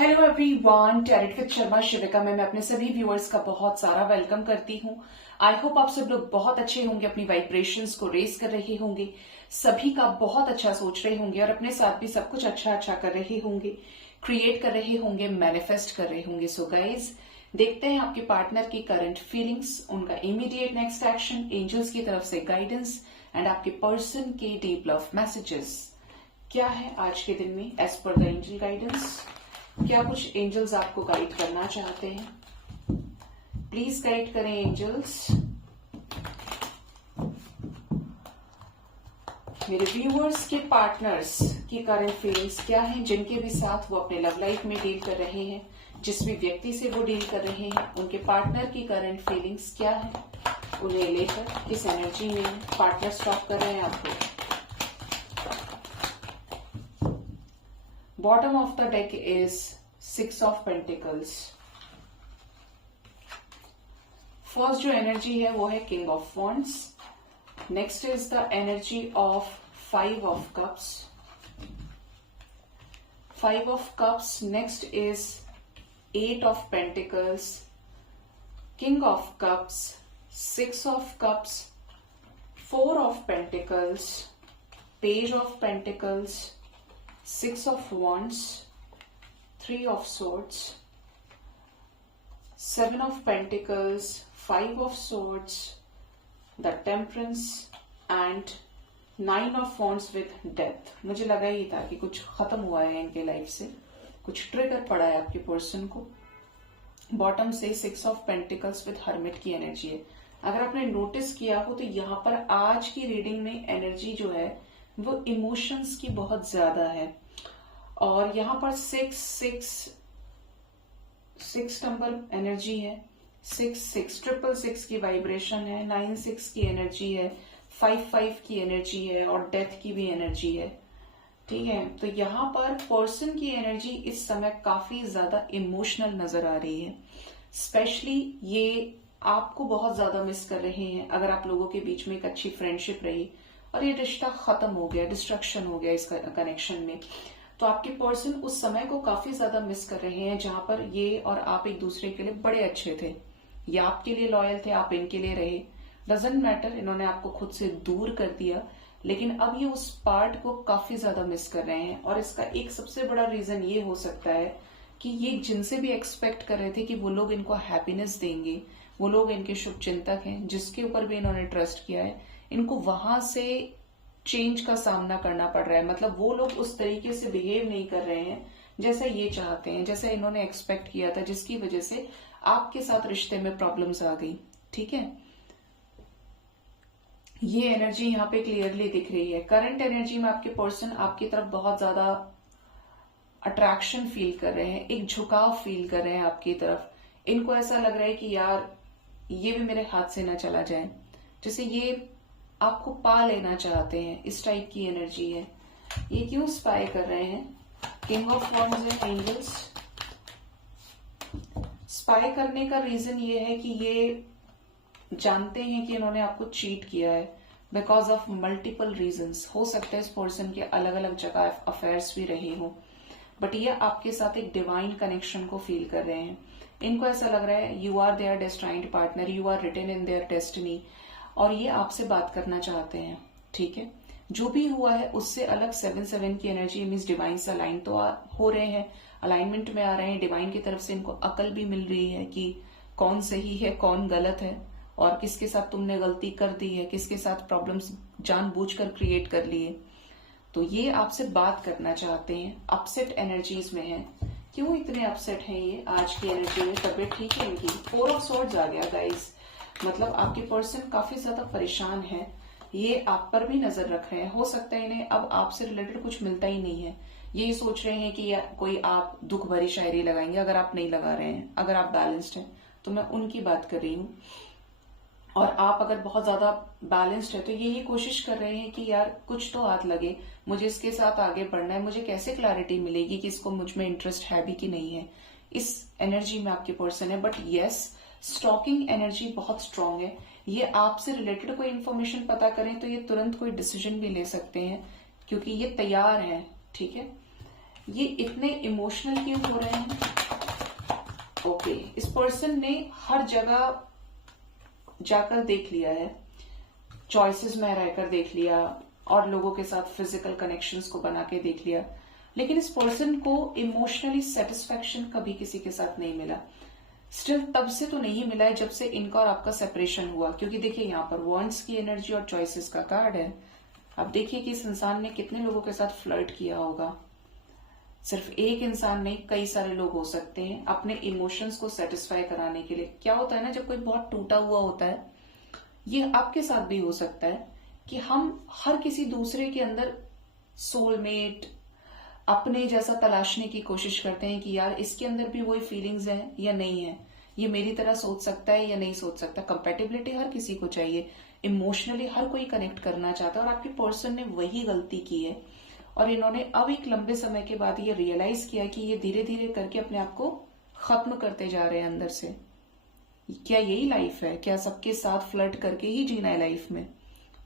Hello everyone, tarot with Sharma Shivika में मैं अपने सभी व्यूअर्स का बहुत सारा वेलकम करती हूँ। आई होप आप सब लोग बहुत अच्छे होंगे, अपनी वाइब्रेशंस को रेस कर रहे होंगे, सभी का बहुत अच्छा सोच रहे होंगे और अपने साथ भी सब कुछ अच्छा अच्छा कर रहे होंगे, क्रिएट कर रहे होंगे, मैनिफेस्ट कर रहे होंगे। सो गाइज, देखते हैं आपके पार्टनर की करंट फीलिंग्स, उनका इमीडिएट नेक्स्ट एक्शन, एंजल्स की तरफ से गाइडेंस एंड आपके पर्सन के डीप लव मैसेजेस क्या है आज के दिन में as per the angel guidance. क्या कुछ एंजल्स आपको गाइड करना चाहते हैं? प्लीज गाइड करें एंजल्स। मेरे व्यूअर्स के पार्टनर्स की करंट फीलिंग्स क्या हैं, जिनके भी साथ वो अपने लव लाइफ में डील कर रहे हैं, जिस भी व्यक्ति से वो डील कर रहे हैं, उनके पार्टनर की करंट फीलिंग्स क्या है, उन्हें लेकर किस एनर्जी में पार्टनर स्टॉप कर रहे हैं आपको। Bottom of the deck is 6 of pentacles. First जो एनर्जी है वो है king of wands. Next is the energy of 5 of cups. 5 of cups. Next is 8 of pentacles, king of cups, 6 of cups, 4 of pentacles, page of pentacles, 6 of wands, 3 of swords, 7 of pentacles, 5 of swords, the temperance and 9 of wands with death। मुझे लगा ही था कि कुछ खत्म हुआ है इनके life से, कुछ ट्रिगर पड़ा है आपके पर्सन को। बॉटम से 6 of pentacles with hermit की एनर्जी है। अगर आपने नोटिस किया हो तो यहाँ पर आज की रीडिंग में एनर्जी जो है वो इमोशंस की बहुत ज्यादा है। और यहाँ पर 6 नंबर एनर्जी है, 6 की वाइब्रेशन है, 9 की एनर्जी है, 5 की एनर्जी है और डेथ की भी एनर्जी है। ठीक है, तो यहाँ पर पर्सन की एनर्जी इस समय काफी ज्यादा इमोशनल नजर आ रही है। स्पेशली ये आपको बहुत ज्यादा मिस कर रहे हैं। अगर आप लोगों के बीच में एक अच्छी फ्रेंडशिप रही और ये रिश्ता खत्म हो गया, डिस्ट्रक्शन हो गया इस कनेक्शन में, तो आपके पर्सन उस समय को काफी ज्यादा मिस कर रहे हैं जहां पर ये और आप एक दूसरे के लिए बड़े अच्छे थे। ये आपके लिए लॉयल थे, आप इनके लिए रहे, डजंट मैटर। इन्होंने आपको खुद से दूर कर दिया, लेकिन अब ये उस पार्ट को काफी ज्यादा मिस कर रहे हैं। और इसका एक सबसे बड़ा रीजन ये हो सकता है कि ये जिनसे भी एक्सपेक्ट कर रहे थे कि वो लोग इनको हैप्पीनेस देंगे, वो लोग इनके शुभ चिंतक हैं, जिसके ऊपर भी इन्होंने ट्रस्ट किया है, इनको वहां से चेंज का सामना करना पड़ रहा है। मतलब वो लोग उस तरीके से बिहेव नहीं कर रहे हैं जैसा ये चाहते हैं, जैसा इन्होंने एक्सपेक्ट किया था, जिसकी वजह से आपके साथ रिश्ते में प्रॉब्लम्स आ गई। ठीक है, ये एनर्जी यहाँ पे क्लियरली दिख रही है। करंट एनर्जी में आपके पर्सन आपकी तरफ बहुत ज्यादा अट्रैक्शन फील कर रहे हैं, एक झुकाव फील कर रहे हैं आपकी तरफ। इनको ऐसा लग रहा है कि यार ये भी मेरे हाथ से ना चला जाए, जैसे ये आपको पा लेना चाहते हैं, इस टाइप की एनर्जी है। ये क्यों स्पाई कर रहे हैं? King of wands and angels. Spy करने का रीजन ये है कि ये जानते हैं कि इन्होंने आपको चीट किया है बिकॉज ऑफ मल्टीपल रीजंस। हो सकता है इस पर्सन के अलग अलग जगह अफेयर्स भी रहे हो, बट ये आपके साथ एक डिवाइन कनेक्शन को फील कर रहे हैं। इनको ऐसा लग रहा है you are their destined partner, you are written in their destiny, और ये आपसे बात करना चाहते हैं। ठीक है, जो भी हुआ है उससे अलग 7 की एनर्जी मीन्स डिवाइन से अलाइन तो हो रहे हैं, अलाइनमेंट में आ रहे हैं। डिवाइन की तरफ से इनको अकल भी मिल रही है कि कौन सही है, कौन गलत है, और किसके साथ तुमने गलती कर दी है, किसके साथ प्रॉब्लम्स जानबूझकर क्रिएट कर लिए। तो ये आपसे बात करना चाहते हैं। अपसेट एनर्जीज में है। क्यों इतने अपसेट हैं ये आज की एनर्जी में? तबियत ठीक है इनकी? 4 ऑफ स्वॉर्ड्स आ गया गाइस। मतलब आपके पर्सन काफी ज्यादा परेशान है, ये आप पर भी नजर रख रहे हैं। हो सकता है इन्हें अब आपसे रिलेटेड कुछ मिलता ही नहीं है, ये सोच रहे हैं कि कोई आप दुख भरी शायरी लगाएंगे। अगर आप नहीं लगा रहे हैं, अगर आप बैलेंस्ड हैं, तो मैं उनकी बात कर रही हूँ। और आप अगर बहुत ज्यादा बैलेंस्ड है तो ये कोशिश कर रहे हैं कि यार कुछ तो हाथ लगे, मुझे इसके साथ आगे बढ़ना है, मुझे कैसे क्लैरिटी मिलेगी कि इसको मुझ में इंटरेस्ट है भी कि नहीं है। इस एनर्जी में आपके पर्सन है। बट यस, स्टॉकिंग एनर्जी बहुत स्ट्रांग है। ये आपसे रिलेटेड कोई इन्फॉर्मेशन पता करें तो ये तुरंत कोई डिसीजन भी ले सकते हैं, क्योंकि ये तैयार हैं। ठीक है, ये इतने इमोशनल क्यों हो रहे हैं? ओके, इस पर्सन ने हर जगह जाकर देख लिया है, चॉइसेस में रहकर देख लिया और लोगों के साथ फिजिकल कनेक्शंस को बना के देख लिया, लेकिन इस पर्सन को इमोशनली सेटिस्फैक्शन कभी किसी के साथ नहीं मिला। स्टिल तब से तो नहीं मिला है जब से इनका और आपका सेपरेशन हुआ, क्योंकि देखिए यहाँ पर वॉन्ड्स की एनर्जी और चॉइसेस का कार्ड है। अब देखिए कि इस इंसान ने कितने लोगों के साथ फ्लर्ट किया होगा। सिर्फ एक इंसान नहीं, कई सारे लोग हो सकते हैं अपने इमोशंस को सेटिस्फाई कराने के लिए। क्या होता है ना, जब कोई बहुत टूटा हुआ होता है, ये आपके साथ भी हो सकता है कि हम हर किसी दूसरे के अंदर सोलमेट अपने जैसा तलाशने की कोशिश करते हैं कि यार इसके अंदर भी वही फीलिंग्स हैं या नहीं है, ये मेरी तरह सोच सकता है या नहीं सोच सकता। कंपेटिबिलिटी हर किसी को चाहिए, इमोशनली हर कोई कनेक्ट करना चाहता है, और आपके पर्सन ने वही गलती की है और इन्होंने अब एक लंबे समय के बाद ये रियलाइज किया कि ये धीरे धीरे करके अपने आप को खत्म करते जा रहे हैं अंदर से। क्या यही लाइफ है? क्या सबके साथ फ्लर्ट करके ही जीना है लाइफ में?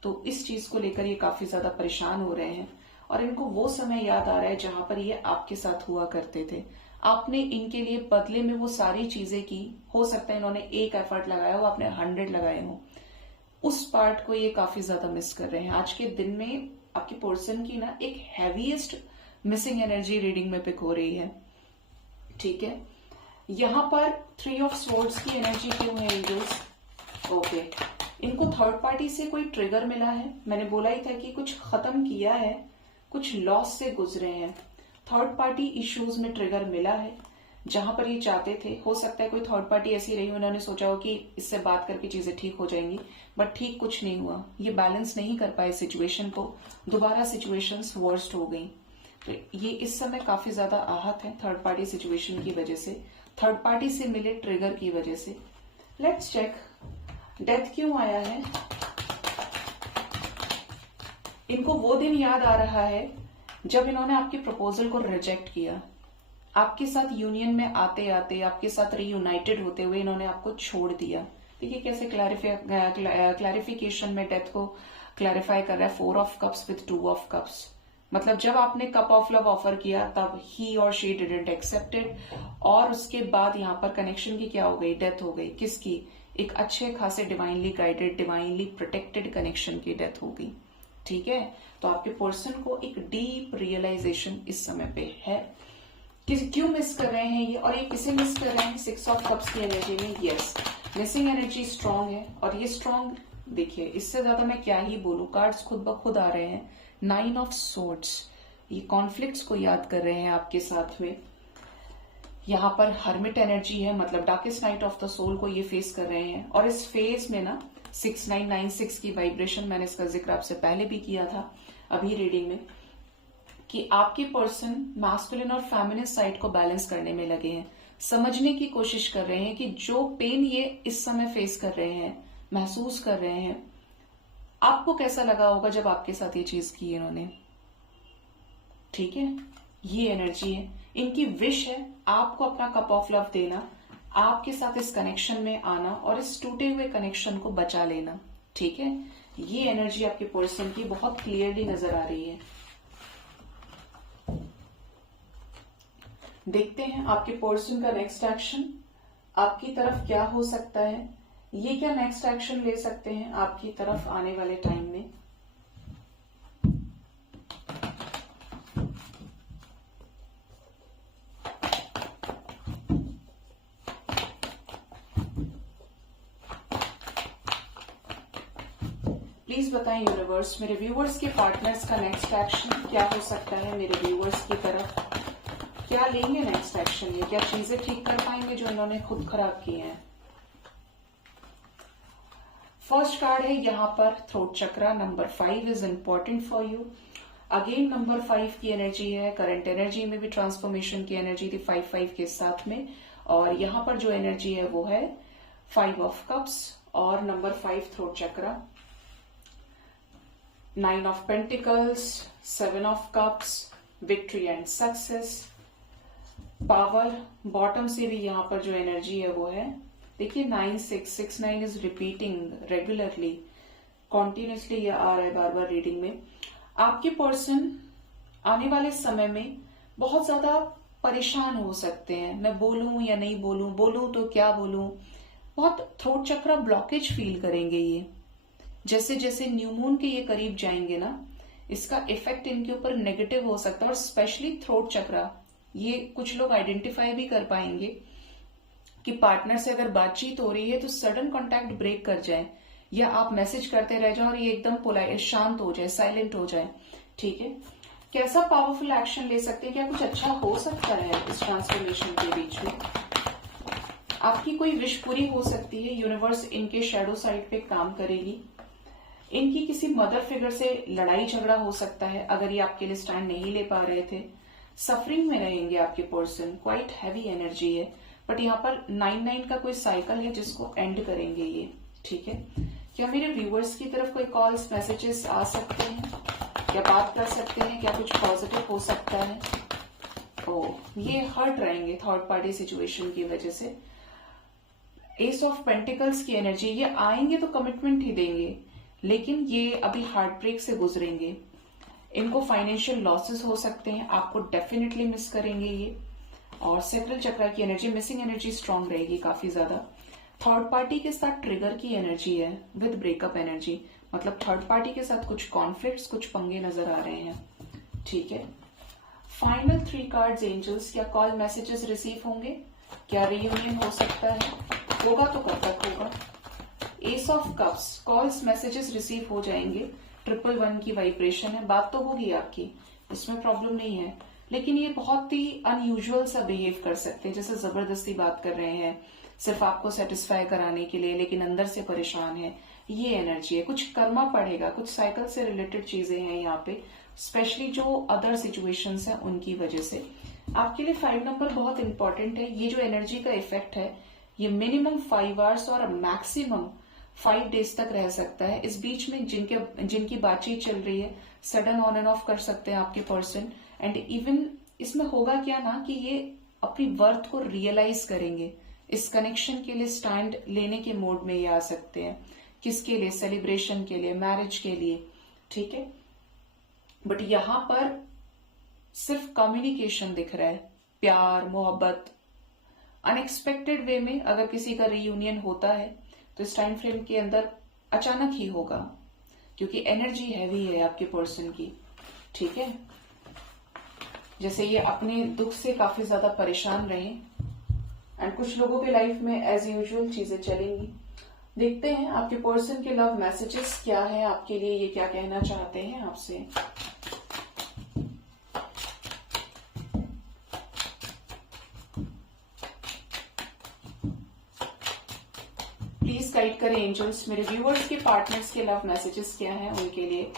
तो इस चीज को लेकर ये काफी ज्यादा परेशान हो रहे हैं और इनको वो समय याद आ रहा है जहां पर ये आपके साथ हुआ करते थे। आपने इनके लिए बदले में वो सारी चीजें की। हो सकता है इन्होंने एक एफर्ट लगाया हो, आपने 100 लगाए हो। उस पार्ट को ये काफी ज्यादा मिस कर रहे हैं। आज के दिन में आपके पर्सन की ना एक हैवीएस्ट मिसिंग एनर्जी रीडिंग में पिक हो रही है। ठीक है, यहां पर 3 ऑफ स्वॉर्ड्स की एनर्जी क्यों है एंजल्स? ओके, इनको थर्ड पार्टी से कोई ट्रिगर मिला है। मैंने बोला ही था कि कुछ खत्म किया है, कुछ लॉस से गुजरे हैं। थर्ड पार्टी इश्यूज में ट्रिगर मिला है जहां पर ये चाहते थे। हो सकता है कोई थर्ड पार्टी ऐसी रही, उन्होंने सोचा हो कि इससे बात करके चीजें ठीक हो जाएंगी, बट ठीक कुछ नहीं हुआ। ये बैलेंस नहीं कर पाए सिचुएशन को, दोबारा सिचुएशंस वर्स्ट हो गई। तो ये इस समय काफी ज्यादा आहत है थर्ड पार्टी सिचुएशन की वजह से, थर्ड पार्टी से मिले ट्रिगर की वजह से। लेट्स चेक डेथ क्यों आया है। इनको वो दिन याद आ रहा है जब इन्होंने आपके प्रपोजल को रिजेक्ट किया। आपके साथ यूनियन में आते आते, आपके साथ रीयूनाइटेड होते हुए इन्होंने आपको छोड़ दिया। देखिए कैसे क्लैरिफिकेशन में डेथ को क्लैरिफाई कर रहा है। 4 of cups with 2 of cups, मतलब जब आपने कप ऑफ लव ऑफर किया तब ही और शी डिडंट एक्सेप्टेड, और उसके बाद यहाँ पर कनेक्शन की क्या हो गई? डेथ हो गई। किसकी? एक अच्छे खासे divinely guided, divinely protected connection की डेथ हो गई। ठीक है, तो आपके पर्सन को एक डीप रियलाइजेशन इस समय पे है कि क्यों मिस कर रहे हैं ये, और ये किसे मिस कर रहे हैं? 6 ऑफ कप्स की एनर्जी में। यस, मिसिंग एनर्जी स्ट्रांग है, और ये स्ट्रांग देखिए, इससे ज्यादा मैं क्या ही बोलूं, कार्ड्स खुद ब खुद आ रहे हैं। 9 ऑफ सोर्ड्स, ये कॉन्फ्लिक्ट्स को याद कर रहे हैं आपके साथ में। यहाँ पर हर्मिट एनर्जी है, मतलब darkest night of the soul को ये फेस कर रहे हैं। और इस फेज में ना 6996 की वाइब्रेशन, मैंने इसका जिक्र आपसे पहले भी किया था अभी रीडिंग में, कि आपके पर्सन मैस्कुलिन और फेमिनिन साइड को बैलेंस करने में लगे हैं। समझने की कोशिश कर रहे हैं कि जो पेन ये इस समय फेस कर रहे हैं, महसूस कर रहे हैं, आपको कैसा लगा होगा जब आपके साथ ये चीज की इन्होंने। ठीक है, ये एनर्जी है। इनकी विश है आपको अपना कप ऑफ लव देना, आपके साथ इस कनेक्शन में आना और इस टूटे हुए कनेक्शन को बचा लेना। ठीक है, ये एनर्जी आपके पर्सन की बहुत क्लियरली नजर आ रही है। देखते हैं आपके पर्सन का नेक्स्ट एक्शन आपकी तरफ क्या हो सकता है। ये क्या नेक्स्ट एक्शन ले सकते हैं आपकी तरफ आने वाले टाइम में। प्लीज बताएं यूनिवर्स, मेरे व्यूवर्स के पार्टनर्स का नेक्स्ट एक्शन क्या हो सकता है। मेरे व्यूवर्स की तरफ क्या लेंगे नेक्स्ट एक्शन, ये क्या चीजें ठीक कर पाएंगे जो इन्होंने खुद खराब की हैं। फर्स्ट कार्ड है यहाँ पर throat chakra, number 5 is important for you. Again number 5 की एनर्जी है, करंट एनर्जी में भी ट्रांसफॉर्मेशन की एनर्जी थी 5-5 के साथ में, और यहाँ पर जो एनर्जी है वो है 5 ऑफ कप्स और number 5 throat chakra. 9 of pentacles, 7 of cups, victory and success, power. Bottom से भी यहाँ पर जो एनर्जी है वो है, देखिए 9-6-6-9 इज रिपीटिंग रेगुलरली, कॉन्टिन्यूसली ये आ रहा है बार बार रीडिंग में। आपके पर्सन आने वाले समय में बहुत ज्यादा परेशान हो सकते हैं, मैं बोलूं या नहीं बोलूं, बोलूं तो क्या बोलूं, बहुत थ्रोट चक्रा ब्लॉकेज फील करेंगे ये। जैसे जैसे न्यू मून के ये करीब जाएंगे ना, इसका इफेक्ट इनके ऊपर नेगेटिव हो सकता है। और स्पेशली थ्रोट चक्रा, ये कुछ लोग आइडेंटिफाई भी कर पाएंगे कि पार्टनर से अगर बातचीत हो रही है तो सडन कांटेक्ट ब्रेक कर जाए, या आप मैसेज करते रह जाओ और ये एकदम पोलाइट शांत हो जाए, साइलेंट हो जाए। ठीक है, कैसा पावरफुल एक्शन ले सकते हैं, क्या कुछ अच्छा हो सकता है इस ट्रांसफॉर्मेशन के बीच में? आपकी कोई विश पूरी हो सकती है, यूनिवर्स इनके शैडो साइड पे काम करेगी। इनकी किसी मदर फिगर से लड़ाई झगड़ा हो सकता है अगर ये आपके लिए स्टैंड नहीं ले पा रहे थे। सफरिंग में रहेंगे आपके पर्सन, क्वाइट हैवी एनर्जी है, बट यहाँ पर 9-9 का कोई साइकिल है जिसको एंड करेंगे ये। ठीक है, क्या मेरे व्यूअर्स की तरफ कोई कॉल्स मैसेजेस आ सकते हैं, क्या बात कर सकते हैं, क्या कुछ पॉजिटिव हो सकता है? ये हर्ट रहेंगे थर्ड पार्टी सिचुएशन की वजह से। एस ऑफ पेंटिकल्स की एनर्जी, ये आएंगे तो कमिटमेंट ही देंगे, लेकिन ये अभी हार्ट ब्रेक से गुजरेंगे। इनको फाइनेंशियल लॉसेस हो सकते हैं, आपको डेफिनेटली मिस करेंगे ये। और सेक्रल चक्र की एनर्जी, मिसिंग एनर्जी स्ट्रांग रहेगी काफी ज्यादा। थर्ड पार्टी के साथ ट्रिगर की एनर्जी है विद ब्रेकअप एनर्जी, मतलब थर्ड पार्टी के साथ कुछ कॉन्फ्लिक्ट्स, कुछ पंगे नजर आ रहे हैं। ठीक है, फाइनल 3 कार्ड्स एंजल्स, क्या कॉल मैसेजेस रिसीव होंगे, क्या रियूनियन हो सकता है, होगा तो कब तक होगा? S of cups, calls messages receive हो जाएंगे, 111 की वाइब्रेशन है, बात तो होगी आपकी, इसमें प्रॉब्लम नहीं है, लेकिन ये बहुत ही अनयूजुअल सा बिहेव कर सकते हैं, जैसे जबरदस्ती बात कर रहे हैं सिर्फ आपको सेटिस्फाई कराने के लिए, लेकिन अंदर से परेशान है, ये एनर्जी है। कुछ करना पड़ेगा, कुछ साइकिल से रिलेटेड चीजें हैं यहाँ पे, स्पेशली जो अदर सिचुएशंस हैं उनकी वजह से। आपके लिए 5 नंबर बहुत इंपॉर्टेंट है। ये जो एनर्जी का इफेक्ट है ये मिनिमम 5 आवर्स और मैक्सिमम 5 डेज तक रह सकता है। इस बीच में जिनकी बातचीत चल रही है सडन ऑन एंड ऑफ कर सकते हैं आपके पर्सन। एंड इवन इसमें होगा क्या ना कि ये अपनी वर्थ को रियलाइज करेंगे, इस कनेक्शन के लिए स्टैंड लेने के मोड में ये आ सकते हैं। किसके लिए? सेलिब्रेशन के लिए, मैरिज के लिए। ठीक है, बट यहां पर सिर्फ कम्युनिकेशन दिख रहा है, प्यार मोहब्बत। अनएक्सपेक्टेड वे में अगर किसी का रीयूनियन होता है तो इस टाइम फ्रेम के अंदर अचानक ही होगा, क्योंकि एनर्जी हैवी है आपके पर्सन की। ठीक है, जैसे ये अपने दुख से काफी ज्यादा परेशान रहे, एंड कुछ लोगों के लाइफ में एज यूजुअल चीजें चलेंगी। देखते हैं आपके पर्सन के लव मैसेजेस क्या है आपके लिए, ये क्या कहना चाहते हैं आपसे। प्लीज गाइड करें एंजल्स, मेरे व्यूअर्स के पार्टनर्स के लव मैसेजेस क्या हैं उनके लिए।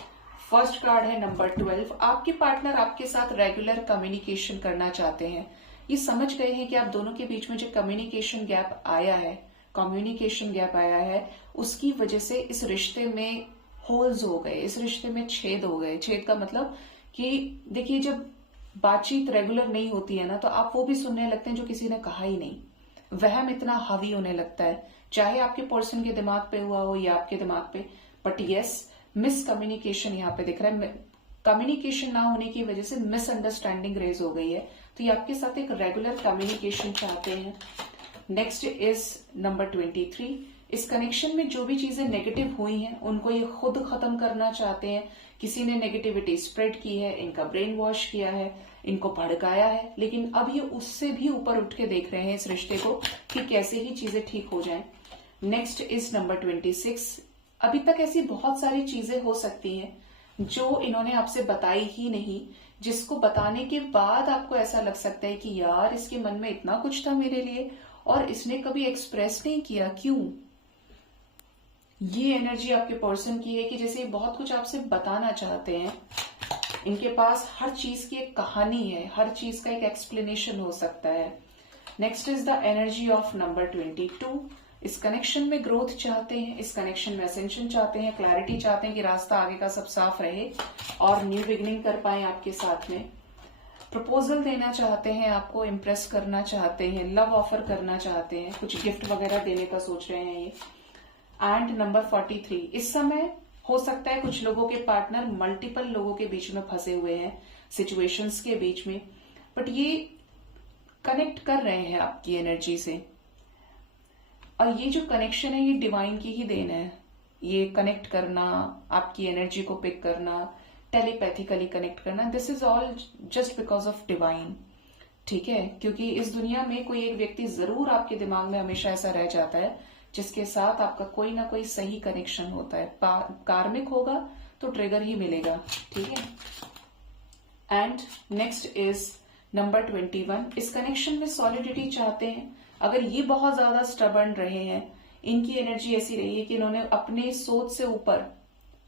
फर्स्ट कार्ड है नंबर 12। आपके पार्टनर आपके साथ रेगुलर कम्युनिकेशन करना चाहते हैं। ये समझ गए हैं कि आप दोनों के बीच में जो कम्युनिकेशन गैप आया है, उसकी वजह से इस रिश्ते में होल्स हो गए, इस रिश्ते में छेद हो गए। छेद का मतलब कि देखिए, जब बातचीत रेगुलर नहीं होती है ना, तो आप वो भी सुनने लगते हैं जो किसी ने कहा ही नहीं। वहम इतना हावी होने लगता है, चाहे आपके पर्सन के दिमाग पे हुआ हो या आपके दिमाग पे। बट यस, मिसकम्युनिकेशन यहाँ पे दिख रहा है। कम्युनिकेशन ना होने की वजह से मिसअंडरस्टैंडिंग रेज हो गई है, तो ये आपके साथ एक रेगुलर कम्युनिकेशन चाहते हैं। Next is number 23। इस कनेक्शन में जो भी चीजें नेगेटिव हुई हैं उनको ये खुद खत्म करना चाहते हैं। किसी ने नेगेटिविटी स्प्रेड की है, इनका ब्रेन वॉश किया है, इनको भड़काया है, लेकिन अब ये उससे भी ऊपर उठ के देख रहे हैं इस रिश्ते को कि कैसे ही चीजें ठीक हो जाएं। Next is number 26। अभी तक ऐसी बहुत सारी चीजें हो सकती हैं जो इन्होंने आपसे बताई ही नहीं, जिसको बताने के बाद आपको ऐसा लग सकता है कि यार इसके मन में इतना कुछ था मेरे लिए और इसने कभी एक्सप्रेस नहीं किया, क्यों? ये एनर्जी आपके पर्सन की है कि जैसे बहुत कुछ आपसे बताना चाहते हैं। इनके पास हर चीज की एक कहानी है, हर चीज का एक एक्सप्लेनेशन हो सकता है। Next is the energy of number 22। इस कनेक्शन में ग्रोथ चाहते हैं, इस कनेक्शन में असेंशन चाहते हैं, क्लैरिटी चाहते हैं कि रास्ता आगे का सब साफ रहे और न्यू बिगिनिंग कर पाए आपके साथ में। प्रपोजल देना चाहते हैं, आपको इम्प्रेस करना चाहते हैं, लव ऑफर करना चाहते हैं, कुछ गिफ्ट वगैरह देने का सोच रहे हैं ये। And number 43। इस समय हो सकता है कुछ लोगों के पार्टनर मल्टीपल लोगों के बीच में फंसे हुए हैं, सिचुएशंस के बीच में। बट ये कनेक्ट कर रहे हैं आपकी एनर्जी से, और ये जो कनेक्शन है ये डिवाइन की ही देन है। ये कनेक्ट करना, आपकी एनर्जी को पिक करना, टेलीपैथिकली कनेक्ट करना, this is all just because of divine, ठीक है। क्योंकि इस दुनिया में कोई एक व्यक्ति जरूर आपके दिमाग में हमेशा ऐसा रह जाता है जिसके साथ आपका कोई ना कोई सही कनेक्शन होता है। कार्मिक होगा तो ट्रिगर ही मिलेगा, ठीक है। And next is number 21। इस कनेक्शन में सॉलिडिटी चाहते हैं। अगर ये बहुत ज्यादा स्टबर्न रहे हैं, इनकी एनर्जी ऐसी रही है कि इन्होंने अपने सोच से ऊपर,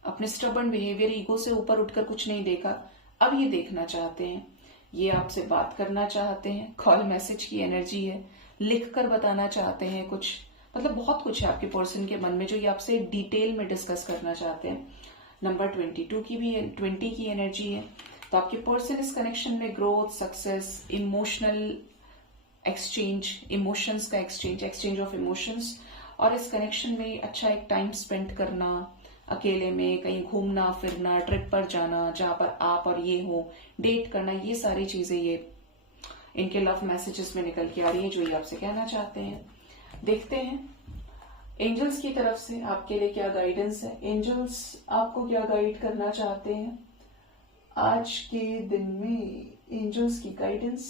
अपने स्टबर्न बिहेवियर, ईगो से ऊपर उठकर कुछ नहीं देखा, अब ये देखना चाहते हैं। ये आपसे बात करना चाहते हैं, कॉल मैसेज की एनर्जी है, लिख कर बताना चाहते हैं कुछ, मतलब बहुत कुछ है आपके पर्सन के मन में जो ये आपसे डिटेल में डिस्कस करना चाहते हैं। नंबर 22 की भी 20 की एनर्जी है। तो आपके पर्सन इस कनेक्शन में growth, success, emotional exchange, emotions का एक्सचेंज ऑफ इमोशंस, और इस कनेक्शन में अच्छा एक टाइम स्पेंड करना, अकेले में कहीं घूमना फिरना, ट्रिप पर जाना जहां पर आप और ये हो, डेट करना, ये सारी चीजें ये इनके लव मैसेजेस में निकल के आ रही है जो ये आपसे कहना चाहते हैं। देखते हैं एंजल्स की तरफ से आपके लिए क्या गाइडेंस है। एंजल्स आपको क्या गाइड करना चाहते हैं आज के दिन में, एंजल्स की गाइडेंस।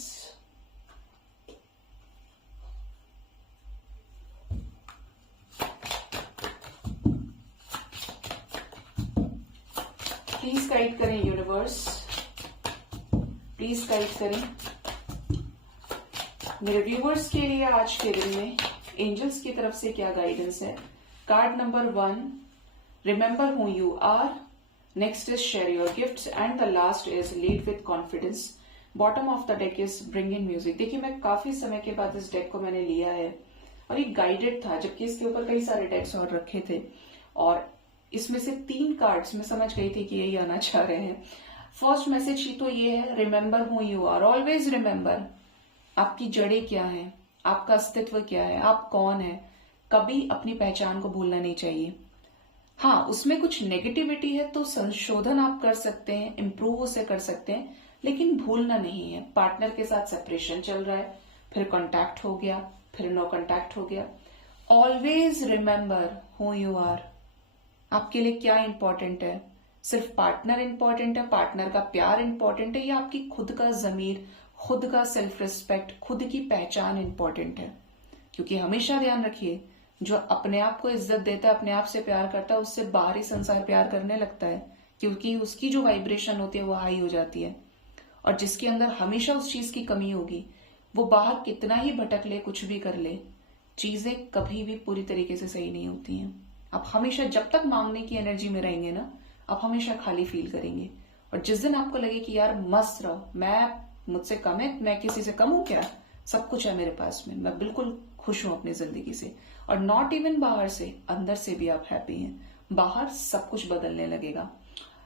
प्लीज गाइड करें यूनिवर्स, प्लीज गाइड करें मेरे व्यूवर्स के लिए आज के दिन में एंजल्स की तरफ से क्या गाइडेंस है। Card number 1, remember who you are. Next is share your gifts and the last is lead with confidence. Bottom of the deck is bring in music. देखिए मैं काफी समय के बाद इस डेक को मैंने लिया है और ये गाइडेड था, जबकि इसके ऊपर कई सारे डेक्स और रखे थे, और इसमें से 3 कार्ड्स में समझ गई थी कि यही आना चाह रहे हैं। फर्स्ट मैसेज ही तो ये है, remember who you are. Always remember आपकी जड़ें क्या है, आपका अस्तित्व क्या है, आप कौन है। कभी अपनी पहचान को भूलना नहीं चाहिए। हाँ, उसमें कुछ नेगेटिविटी है तो संशोधन आप कर सकते हैं, इंप्रूव उसे कर सकते हैं, लेकिन भूलना नहीं है। पार्टनर के साथ सेपरेशन चल रहा है, फिर कॉन्टैक्ट हो गया, फिर नो कॉन्टैक्ट हो गया। Always remember who you are. आपके लिए क्या इंपॉर्टेंट है? सिर्फ पार्टनर इंपॉर्टेंट है, पार्टनर का प्यार इंपॉर्टेंट है, या आपकी खुद का जमीर, खुद का सेल्फ रिस्पेक्ट, खुद की पहचान इंपॉर्टेंट है? क्योंकि हमेशा ध्यान रखिए, जो अपने आप को इज्जत देता है, अपने आप से प्यार करता है, उससे बाहरी संसार प्यार करने लगता है, क्योंकि उसकी जो वाइब्रेशन होती है वो हाई हो जाती है। और जिसके अंदर हमेशा उस चीज की कमी होगी, वो बाहर कितना ही भटक ले, कुछ भी कर ले, चीजें कभी भी पूरी तरीके से सही नहीं होती हैं। आप हमेशा जब तक मांगने की एनर्जी में रहेंगे ना, आप हमेशा खाली फील करेंगे। और जिस दिन आपको लगे कि यार मस्त रहो, मुझसे कम है, मैं किसी से कम हूं क्या, सब कुछ है मेरे पास में, मैं बिल्कुल खुश हूं अपनी जिंदगी से, और नॉट इवन बाहर से, अंदर से भी आप हैप्पी हैं, बाहर सब कुछ बदलने लगेगा।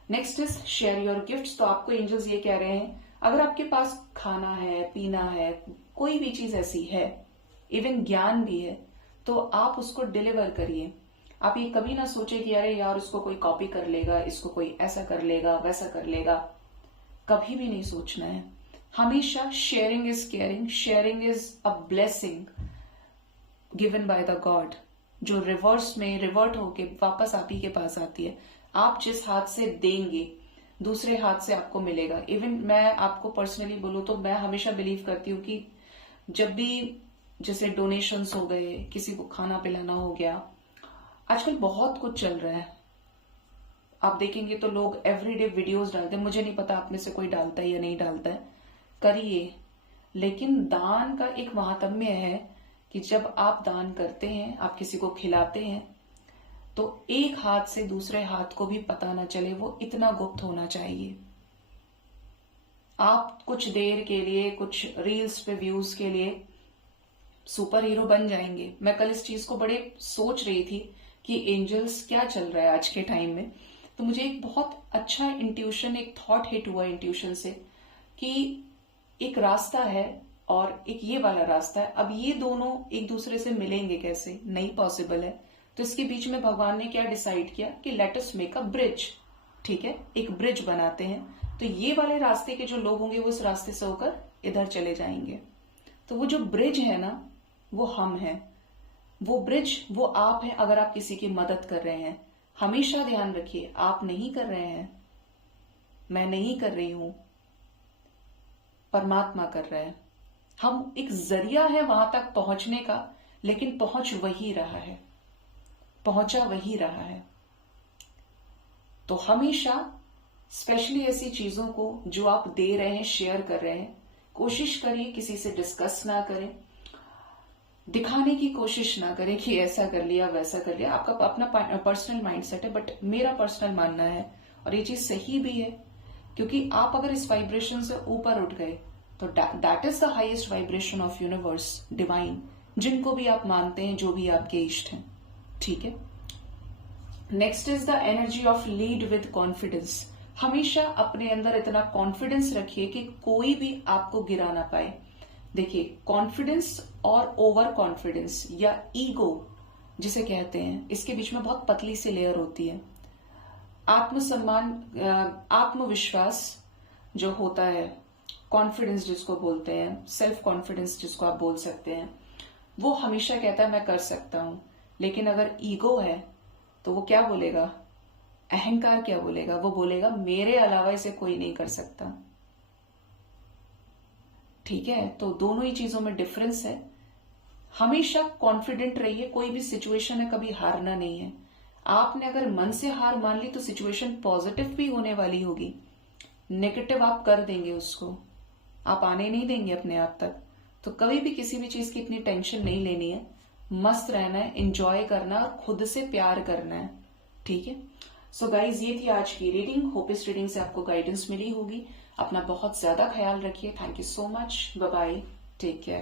Next is share your gifts. तो आपको एंजल्स ये कह रहे हैं, अगर आपके पास खाना है, पीना है, कोई भी चीज ऐसी है, इवन ज्ञान भी है, तो आप उसको डिलीवर करिए। आप ये कभी ना सोचे कि अरे यार उसको कोई कॉपी कर लेगा, इसको कोई ऐसा कर लेगा, वैसा कर लेगा, कभी भी नहीं सोचना है। हमेशा sharing is caring, sharing is a blessing given by the God, जो रिवर्स में रिवर्ट होके वापस आप ही के पास आती है। आप जिस हाथ से देंगे, दूसरे हाथ से आपको मिलेगा। इवन मैं आपको पर्सनली बोलूं तो मैं हमेशा बिलीव करती हूँ कि जब भी जैसे डोनेशंस हो गए, किसी को खाना पिलाना हो गया, आजकल बहुत कुछ चल रहा है, आप देखेंगे तो लोग एवरीडे वीडियोस डालते हैं। मुझे नहीं पता आप में से कोई डालता है या नहीं डालता है, करिए। लेकिन दान का एक महात्म्य है कि जब आप दान करते हैं, आप किसी को खिलाते हैं, तो एक हाथ से दूसरे हाथ को भी पता ना चले, वो इतना गुप्त होना चाहिए। आप कुछ देर के लिए, कुछ रील्स पे व्यूज के लिए सुपर हीरो बन जाएंगे। मैं कल इस चीज को बड़े सोच रही थी कि एंजल्स क्या चल रहा है आज के टाइम में, तो मुझे एक बहुत अच्छा इंट्यूशन, एक थॉट हिट हुआ इंट्यूशन से कि एक रास्ता है और एक ये वाला रास्ता है। अब ये दोनों एक दूसरे से मिलेंगे कैसे? नहीं पॉसिबल है। तो इसके बीच में भगवान ने क्या डिसाइड किया कि let us make a bridge. ठीक है, एक ब्रिज बनाते हैं, तो ये वाले रास्ते के जो लोग होंगे वो इस रास्ते से होकर इधर चले जाएंगे। तो वो जो ब्रिज है ना, वो हम हैं, वो ब्रिज वो आप हैं। अगर आप किसी की मदद कर रहे हैं, हमेशा ध्यान रखिए, आप नहीं कर रहे हैं, मैं नहीं कर रही हूं, परमात्मा कर रहा है। हम एक जरिया है वहां तक पहुंचने का, लेकिन पहुंच वही रहा है, पहुंचा वही रहा है। तो हमेशा स्पेशली ऐसी चीजों को जो आप दे रहे हैं, शेयर कर रहे हैं, कोशिश करिए किसी से डिस्कस ना करें, दिखाने की कोशिश ना करें कि ऐसा कर लिया वैसा कर लिया। आपका अपना पर्सनल माइंडसेट है, बट मेरा पर्सनल मानना है, और ये चीज सही भी है, क्योंकि आप अगर इस वाइब्रेशन से ऊपर उठ गए तो that is the highest vibration of universe, divine, जिनको भी आप मानते हैं, जो भी आपके इष्ट हैं। ठीक है। Next is the energy of lead with confidence. हमेशा अपने अंदर इतना कॉन्फिडेंस रखिए कि कोई भी आपको गिरा ना पाए। देखिए, कॉन्फिडेंस और ओवर कॉन्फिडेंस या ईगो जिसे कहते हैं, इसके बीच में बहुत पतली सी लेयर होती है। आत्मसम्मान, आत्मविश्वास जो होता है, कॉन्फिडेंस जिसको बोलते हैं, सेल्फ कॉन्फिडेंस जिसको आप बोल सकते हैं, वो हमेशा कहता है मैं कर सकता हूं। लेकिन अगर ईगो है तो वो क्या बोलेगा, अहंकार क्या बोलेगा, वो बोलेगा मेरे अलावा इसे कोई नहीं कर सकता। ठीक है। तो दोनों ही चीजों में डिफरेंस है। हमेशा कॉन्फिडेंट रहिए, कोई भी सिचुएशन है कभी हारना नहीं है। आपने अगर मन से हार मान ली तो सिचुएशन पॉजिटिव भी होने वाली होगी, नेगेटिव आप कर देंगे उसको, आप आने नहीं देंगे अपने आप तक। तो कभी भी किसी भी चीज की इतनी टेंशन नहीं लेनी है, मस्त रहना है, एंजॉय करना है और खुद से प्यार करना है। ठीक है। सो गाइज, ये थी आज की रीडिंग। होप इस रीडिंग से आपको गाइडेंस मिली होगी। अपना बहुत ज्यादा ख्याल रखिए। Thank you so much. Bye bye, take care.